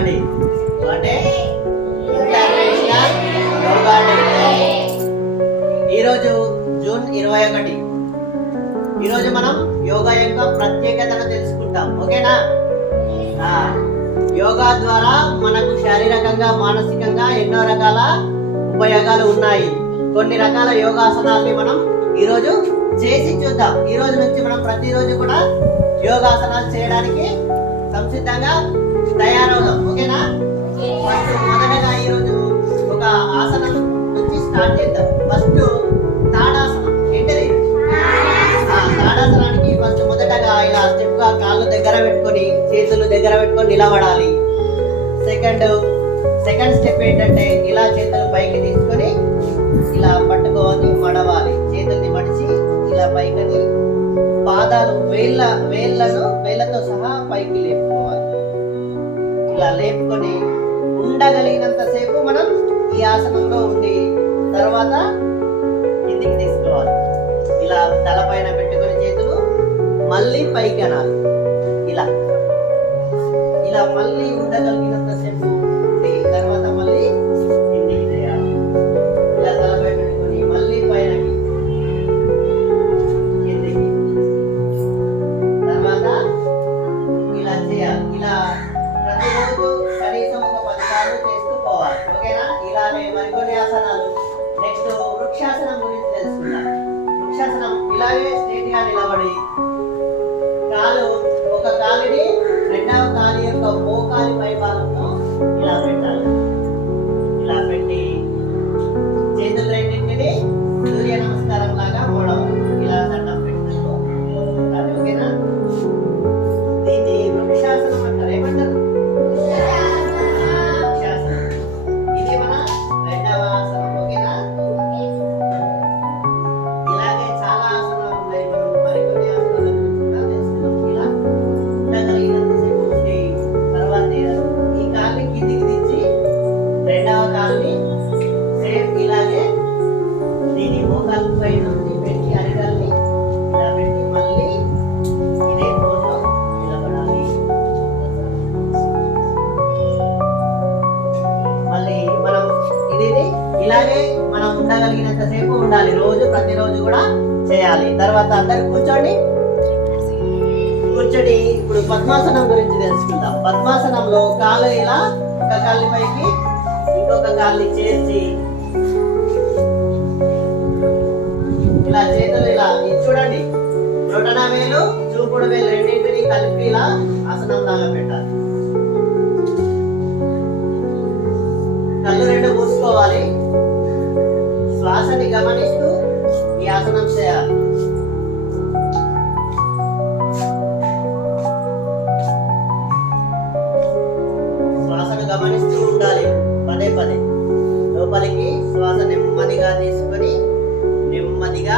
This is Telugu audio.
చెప్పండి. అంటే ఇంటర్నేషనల్ యోగా డే. ఈరోజు జూన్ 21. ఈరోజు మనం యోగా యొక్క ప్రత్యేకతను తెలుసుకుంటాం. ఓకేనా? యోగా ద్వారా మనకు శారీరకంగా మానసికంగా ఎన్నో రకాల ఉపయోగాలు ఉన్నాయి. కొన్ని రకాల యోగాసనాల్ని మనం ఈరోజు చేసి చూద్దాం. ఈ రోజు నుంచి మనం ప్రతిరోజు కూడా యోగాసనాలు చేయడానికి సంసిద్ధంగా తయారవుదాం. ఓకేనా? ఫస్ట్ మొదటగా ఈరోజు ఒక ఆసనం నుంచి స్టార్ట్ చేద్దాం. ఫస్ట్ తాడాసనం. ఏంటిది? తాడాసనానికి ఫస్ట్ మొదటగా ఇలా స్టెప్ గా కాళ్ళు దగ్గర పెట్టుకొని చేతులు దగ్గర పెట్టుకొని నిలబడాలి. సెకండ్ స్టెప్ ఏంటంటే ఇలా చేతులు పైకి తీసుకొని ఇలా పట్టుకోవాలి, మడవాలి. చేతుల్ని మడిచి ఇలా పైకి పాదాలు వేళ్ళతో సహా పైకి లేపుకోవాలి. ఇలా లేపుకొని ఉండగలిగినంత సేపు మనం ఈ ఆసనంలో ఉండి తర్వాత కిందికి తీసుకోవాలి. ఇలా తలపైన పెట్టుకొని చేతులు మళ్ళీ పైకి అనాలి. ఇలా ఇలా మళ్ళీ ఉండగలిగినంత సేపు ఉండి తర్వాత మళ్ళీ కిందికి చేయాలి. ఇలా తలపై పెట్టుకొని మళ్ళీ పైనకి కిందికి తర్వాత ఇలా చేయాలి. ఇలా ప్రతిరోజు కనీసం ఒక 10 సార్లు చేస్తూ పోవాలి. ఓకేనా? ఇలానే మరికొన్ని ఆసనాలు. నెక్స్ట్ వృక్షాసనం గురించి తెలుసుకుందాం. వృక్షాసనం ఇలాగే స్ట్రేట్ గా నిలబడి ఒక కాలుని రెండవ కాలు యొక్క మోకాలి పై భాగంలో ఇలా పెట్టాలి. ఇలా పెట్టి చేతులు రెండింటిని సూర్య నమస్కారం లాగా మోడవాలి. ఇలా దండం పెట్టుకో. ఓకేనా? దీన్ని వృక్షాసనం అంటారు. ఏమంటారు? వృక్షాసనం. ఇది మన రెండవ ఆసనం. ఓకేనా? ఇలాగే చాలా ఆసనాలు ఉన్నాయి. మనం మరికొన్ని ఆసనాల గురించి కూడా తెలుసుకుందాం. ఇలా ఉండగలిగినంత సేపు ఉండి తర్వాత ఈ కాలుని కిందికి దించి రెండవ కాలుని సేమ్ ఇలాగే దీని మోకాలు పైన పెట్టి అరికాల్ని ఇలా పెట్టి మళ్ళీ ఇదే పోజులో నిలబడాలి. మళ్ళీ మనం ఇది ఇలాగే మనం ఉండగలిగినంత సేపు ఉండాలి. ప్రతిరోజు కూడా చేయాలి. తర్వాత అందరు కూర్చోండి. ఇప్పుడు పద్మాసనం గురించి తెలుసుకుందాం. పద్మాసనంలో కాలు ఇలా ఒక కాలి పైకి ఇంకొక కాల్ని చేర్చి ఇలా చేతులు ఇలా చూడండి. రొటన వేలు చూపుడు వేలు రెండింటిని కలిపి ఇలా ఆసనం లాగా పెట్టాలి. కళ్ళు రెండు మూసుకోవాలి. శ్వాసని గమనిస్తూ ఈ ఆసనం చేయాలి. శ్వాసను గమనిస్తూ ఉండాలి. పదే లోపలికి శ్వాస నెమ్మదిగా తీసుకొని నెమ్మదిగా